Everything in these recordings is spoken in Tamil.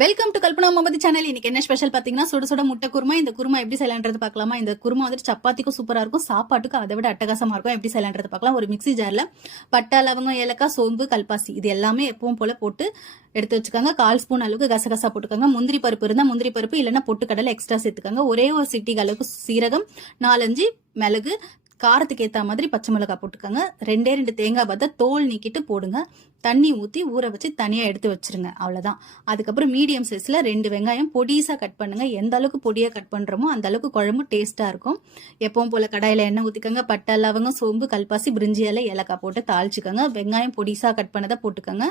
Welcome to Kalpana Mohammed channel. இன்னைக்கு என்ன ஸ்பெஷல் பாத்தீங்கன்னா சுட சுட முட்டை குருமா. இந்த குருமா எப்படி செய்யலான்றது பார்க்கலாமா? இந்த குருமா வந்துட்டு சப்பாத்திக்கும் சூப்பரா இருக்கும், சாப்பாட்டுக்கும் அதை விட அட்டகாசமா இருக்கும். எப்படி செய்யலான்றது பார்க்கலாம். ஒரு மிக்ஸி ஜார்ல பட்டை, லவங்கம், ஏலக்காய், சோம்பு, கல்பாசி இது எல்லாமே எப்பவும் போல போட்டு எடுத்து வச்சுக்காங்க. 1/4 ஸ்பூன் அளவுக்கு கசகசா போட்டுக்காங்க. முந்திரி பருப்பு இருந்தா முந்திரி பருப்பு, இல்லைன்னா பொட்டுக்கடலை எக்ஸ்ட்ரா சேர்த்துக்காங்க. ஒரே ஒரு சிட்டிக்கு அளவுக்கு சீரகம், 4-5 மிளகு, காரத்துக்கு ஏற்ற மாதிரி பச்சை மிளகாய் போட்டுக்கோங்க. 2 தேங்காய் பார்த்தா தோல் நீக்கிட்டு போடுங்க. தண்ணி ஊற்றி ஊற வச்சு தனியாக எடுத்து வச்சிருங்க. அவ்வளோதான். அதுக்கப்புறம் மீடியம் சைஸில் 2 வெங்காயம் பொடிசாக கட் பண்ணுங்க. எந்த அளவுக்கு பொடியாக கட் பண்ணுறோமோ அந்த அளவுக்கு குழம்பு டேஸ்ட்டாக இருக்கும். எப்பவும் போல் கடாயில் எண்ணெய் ஊற்றிக்கோங்க. பட்டை, லவங்கம், சோம்பு, கல்பாசி, பிரிஞ்சி இலை, ஏலக்காய் போட்டு தாளிச்சுக்கோங்க. வெங்காயம் பொடிசாக கட் பண்ணதை போட்டுக்கோங்க.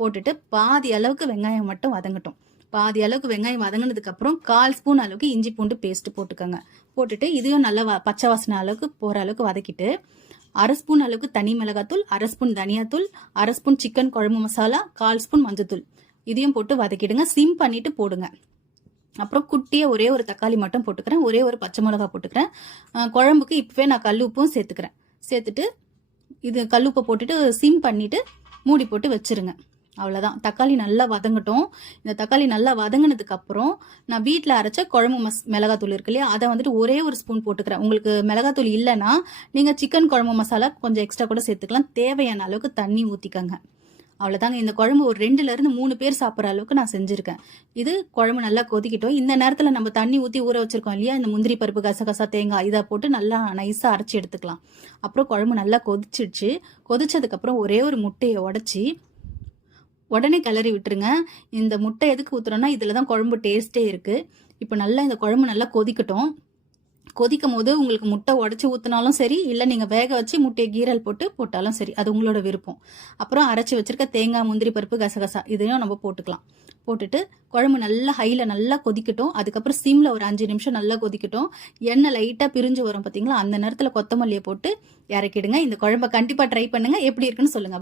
போட்டுட்டு பாதி அளவுக்கு வெங்காயம் மட்டும் வதங்கட்டும். பாதி அளவுக்கு வெங்காயம் வதங்கினதுக்கு அப்புறம் 1/4 ஸ்பூன் அளவுக்கு இஞ்சி பூண்டு பேஸ்ட் போட்டுக்கோங்க. போட்டுட்டு இதையும் நல்லா பச்சை வாசனை அளவுக்கு போற அளவுக்கு வதக்கிட்டு 1/2 ஸ்பூன் அளவுக்கு தனி மிளகாத்தூள், 1/2 ஸ்பூன் தனியாத்தூள், 1/2 ஸ்பூன் சிக்கன் குழம்பு மசாலா, 1/4 ஸ்பூன் மஞ்சத்தூள் இதையும் போட்டு வதக்கிடுங்க. சிம் பண்ணிட்டு போடுங்க. அப்புறம் குட்டியே ஒரே ஒரு தக்காளி மட்டும் போட்டுக்கிறேன். ஒரே ஒரு பச்சை மிளகா போட்டுக்கிறேன். குழம்புக்கு இப்பவே நான் கல் உப்பும் சேர்த்துக்கிறேன். சேர்த்துட்டு இது கல் உப்பை போட்டுட்டு சிம் பண்ணிட்டு மூடி போட்டு வச்சிருங்க. அவ்வளோதான். தக்காளி நல்லா வதங்கட்டும். இந்த தக்காளி நல்லா வதங்கினதுக்கு அப்புறம் நான் வீட்டில் அரைச்ச குழம்பு மிளகாத்தூள் இருக்கு இல்லையா, அதை வந்துட்டு ஒரே ஒரு ஸ்பூன் போட்டுக்கிறேன். உங்களுக்கு மிளகாத்தூள் இல்லைன்னா நீங்கள் சிக்கன் குழம்பு மசாலா கொஞ்சம் எக்ஸ்ட்ரா கூட சேர்த்துக்கலாம். தேவையான அளவுக்கு தண்ணி ஊற்றிக்கங்க. அவ்வளோதாங்க. இந்த குழம்பு ஒரு 2லேருந்து 3 பேர் சாப்பிட்ற அளவுக்கு நான் செஞ்சுருக்கேன். இது குழம்பு நல்லா கொதிக்கிட்டோம். இந்த நேரத்தில் நம்ம தண்ணி ஊற்றி ஊற வச்சிருக்கோம் இல்லையா, இந்த முந்திரி பருப்பு, கசகசா, தேங்காய் இதை போட்டு நல்லா நைஸாக அரைச்சி எடுத்துக்கலாம். அப்புறம் குழம்பு நல்லா கொதிச்சிடுச்சு. கொதிச்சதுக்கப்புறம் ஒரே ஒரு முட்டையை உடச்சி உடனே கிளறி விட்டுருங்க. இந்த முட்டை எதுக்கு ஊற்றுறோன்னா இதில் தான் குழம்பு டேஸ்ட்டே இருக்குது. இப்போ நல்லா இந்த குழம்பு நல்லா கொதிக்கட்டும். கொதிக்கும் போது உங்களுக்கு முட்டை உடச்சி ஊற்றினாலும் சரி, இல்லை நீங்கள் வேக வச்சு முட்டையை கீரல் போட்டு போட்டாலும் சரி, அது உங்களோட விருப்பம். அப்புறம் அரைச்சி வச்சிருக்க தேங்காய், முந்திரி பருப்பு, கசகசா இதையும் நம்ம போட்டுக்கலாம். போட்டுட்டு குழம்பு நல்லா ஹையில் நல்லா கொதிக்கட்டும். அதுக்கப்புறம் சிம்மில் ஒரு 5 நிமிஷம் நல்லா கொதிக்கட்டும். எண்ணெய் லைட்டாக பிரிஞ்சு வரும் பார்த்தீங்களா, அந்த நேரத்தில் கொத்தமல்லியை போட்டு இறக்கிடுங்க. இந்த குழம்பை கண்டிப்பாக ட்ரை பண்ணுங்கள். எப்படி இருக்குன்னு சொல்லுங்கள்.